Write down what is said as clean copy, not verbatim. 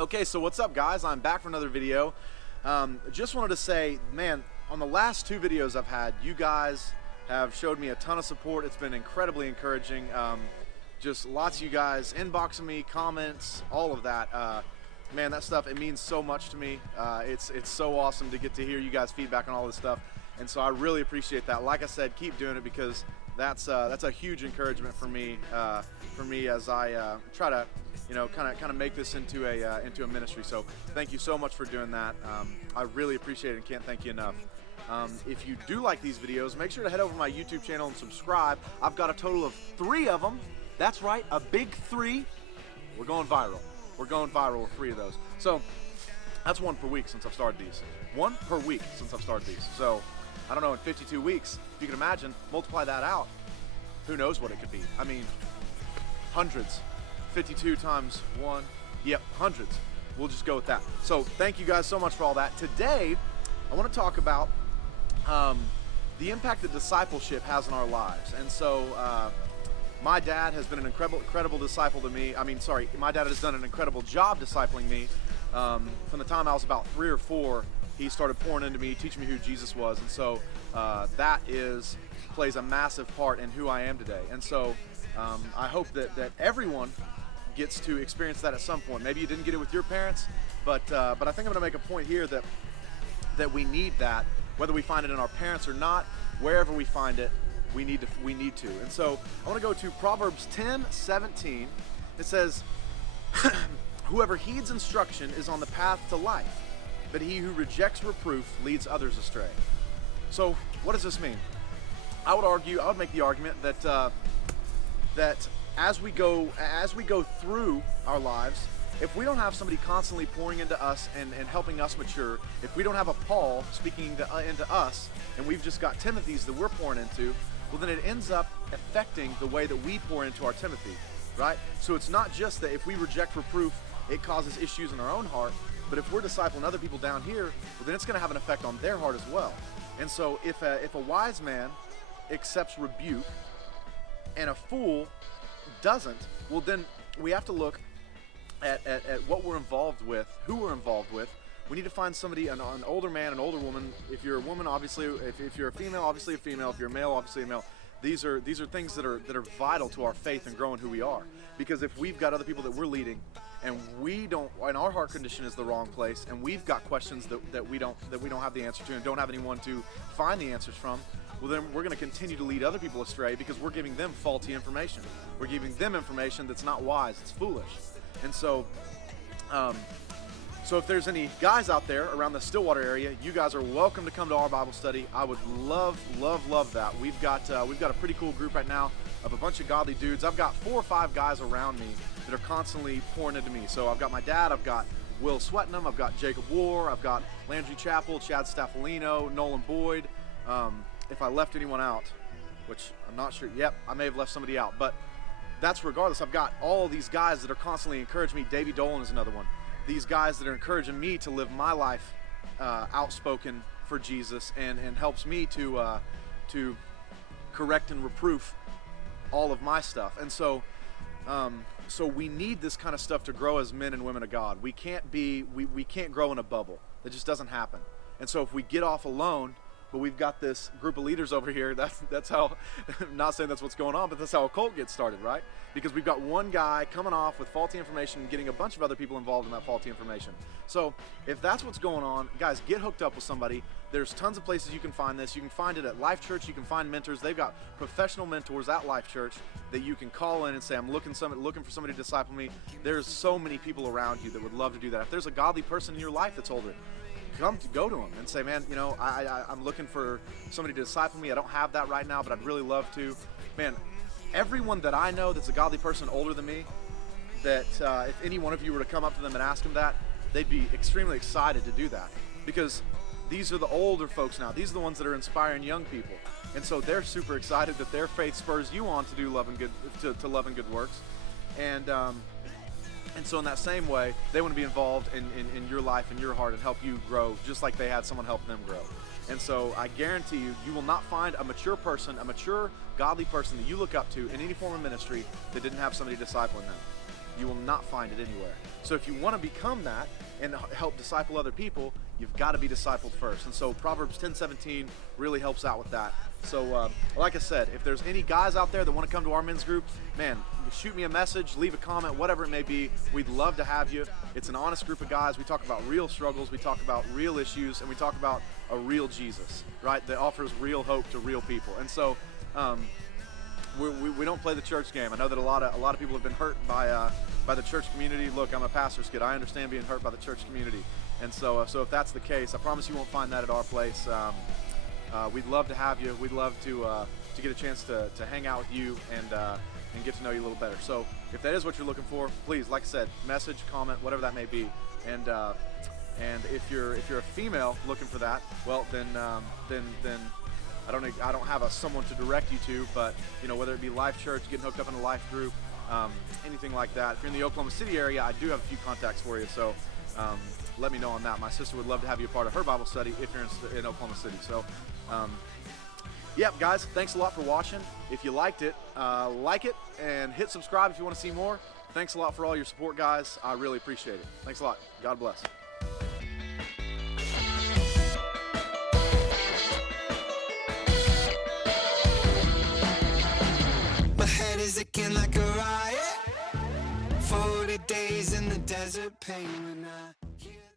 Okay, so what's up, guys? I'm back for another video. Just wanted to say, man, on the last two videos I've had, you guys have showed me a ton of support. It's been incredibly encouraging. Just lots of you guys inboxing me, comments, all of that. Man, that stuff, it means so much to me. It's so awesome to get to hear you guys' feedback on all this stuff. And so I really appreciate that. Like I said, keep doing it, because that's a huge encouragement for me as I try to, kind of make this into a ministry. So thank you so much for doing that. I really appreciate it and can't thank you enough. If you do like these videos, make sure to head over to my YouTube channel and subscribe. I've got a total of 3 of them. That's right, a big 3. We're going viral. We're going viral with 3 of those. So that's 1 per week since I've started these. 1 per week since I've started these. So I don't know, in 52 weeks, if you can imagine, multiply that out, who knows what it could be. I mean, hundreds. 52 times 1, yep, hundreds. We'll just go with that. So thank you guys so much for all that. Today, I want to talk about the impact that discipleship has in our lives. And so my dad has been an incredible disciple to me. My dad has done an incredible job discipling me. From the time I was about 3 or 4, he started pouring into me, teaching me who Jesus was. And so that plays a massive part in who I am today. And so I hope that everyone gets to experience that at some point. Maybe you didn't get it with your parents, but I think I'm going to make a point here that we need that, whether we find it in our parents or not. Wherever we find it, we need to. And so I want to go to Proverbs 10:17. It says, "Whoever heeds instruction is on the path to life, but he who rejects reproof leads others astray." So what does this mean? I would make the argument that as we go through our lives, if we don't have somebody constantly pouring into us and helping us mature, if we don't have a Paul speaking into us, and we've just got Timothys that we're pouring into, well, then it ends up affecting the way that we pour into our Timothy, right? So it's not just that if we reject reproof, it causes issues in our own heart, but if we're discipling other people down here, well, then it's going to have an effect on their heart as well. And so if a wise man accepts rebuke and a fool doesn't, well, then we have to look at what we're involved with, who we're involved with. We need to find somebody, an older man, an older woman. If you're a woman, obviously, if you're a female, obviously a female. If you're a male, obviously a male. These are things that are vital to our faith and growing who we are. Because if we've got other people that we're leading, and our heart condition is the wrong place, and we've got questions that we don't have the answer to, and don't have anyone to find the answers from, well, then we're going to continue to lead other people astray, because we're giving them faulty information. We're giving them information that's not wise, it's foolish. And so, so if there's any guys out there around the Stillwater area, you guys are welcome to come to our Bible study. I would love that. We've got a pretty cool group right now of a bunch of godly dudes. I've got 4 or 5 guys around me that are constantly pouring into me. So I've got my dad, I've got Will Swetnam, I've got Jacob War, I've got Landry Chappell, Chad Staffolino, Nolan Boyd. If I left anyone out, which I'm not sure, yep, I may have left somebody out, but that's regardless. I've got all these guys that are constantly encouraging me. Davey Dolan is another one. These guys that are encouraging me to live my life outspoken for Jesus, and helps me to correct and reproof all of my stuff. And so so we need this kind of stuff to grow as men and women of God. We can't grow in a bubble. That just doesn't happen. And so if we get off alone, but we've got this group of leaders over here, that's how, I'm not saying that's what's going on, but that's how a cult gets started, right? Because we've got one guy coming off with faulty information and getting a bunch of other people involved in that faulty information. So if that's what's going on, guys, get hooked up with somebody. There's tons of places you can find this. You can find it at Life Church. You can find mentors. They've got professional mentors at Life Church that you can call in and say, I'm looking for somebody to disciple me. There's so many people around you that would love to do that. If there's a godly person in your life that's older, go to them and say, man, I'm looking for somebody to disciple me. I don't have that right now, but I'd really love to. Man, everyone that I know that's a godly person older than me, that if any one of you were to come up to them and ask them that, they'd be extremely excited to do that, because these are the older folks now. These are the ones that are inspiring young people, and so they're super excited that their faith spurs you on to do love and good works, and so in that same way, they want to be involved in your life and your heart and help you grow, just like they had someone help them grow. And so I guarantee you will not find a mature person, a mature, godly person that you look up to in any form of ministry that didn't have somebody discipling them. You will not find it anywhere. So if you want to become that and help disciple other people, you've got to be discipled first. And so Proverbs 10:17 really helps out with that. So like I said, if there's any guys out there that want to come to our men's group, man, shoot me a message, leave a comment, whatever it may be. We'd love to have you. It's an honest group of guys. We talk about real struggles, we talk about real issues, and we talk about a real Jesus, right, that offers real hope to real people. And so we don't play the church game. I know that a lot of people have been hurt by the church community. Look, I'm a pastor's kid. I understand being hurt by the church community. And so if that's the case, I promise you won't find that at our place. We'd love to have you. We'd love to get a chance to hang out with you and get to know you a little better. So if that is what you're looking for, please, like I said, message, comment, whatever that may be. And if you're a female looking for that, well then I don't have someone to direct you to, but whether it be Life Church, getting hooked up in a life group, anything like that. If you're in the Oklahoma City area, I do have a few contacts for you. So let me know on that. My sister would love to have you a part of her Bible study if you're in Oklahoma City. So yep, guys, thanks a lot for watching. If you liked it, like it and hit subscribe if you want to see more. Thanks a lot for all your support, guys. I really appreciate it. Thanks a lot. God bless. My head is aching like a riot. 40 days in the desert, pain when I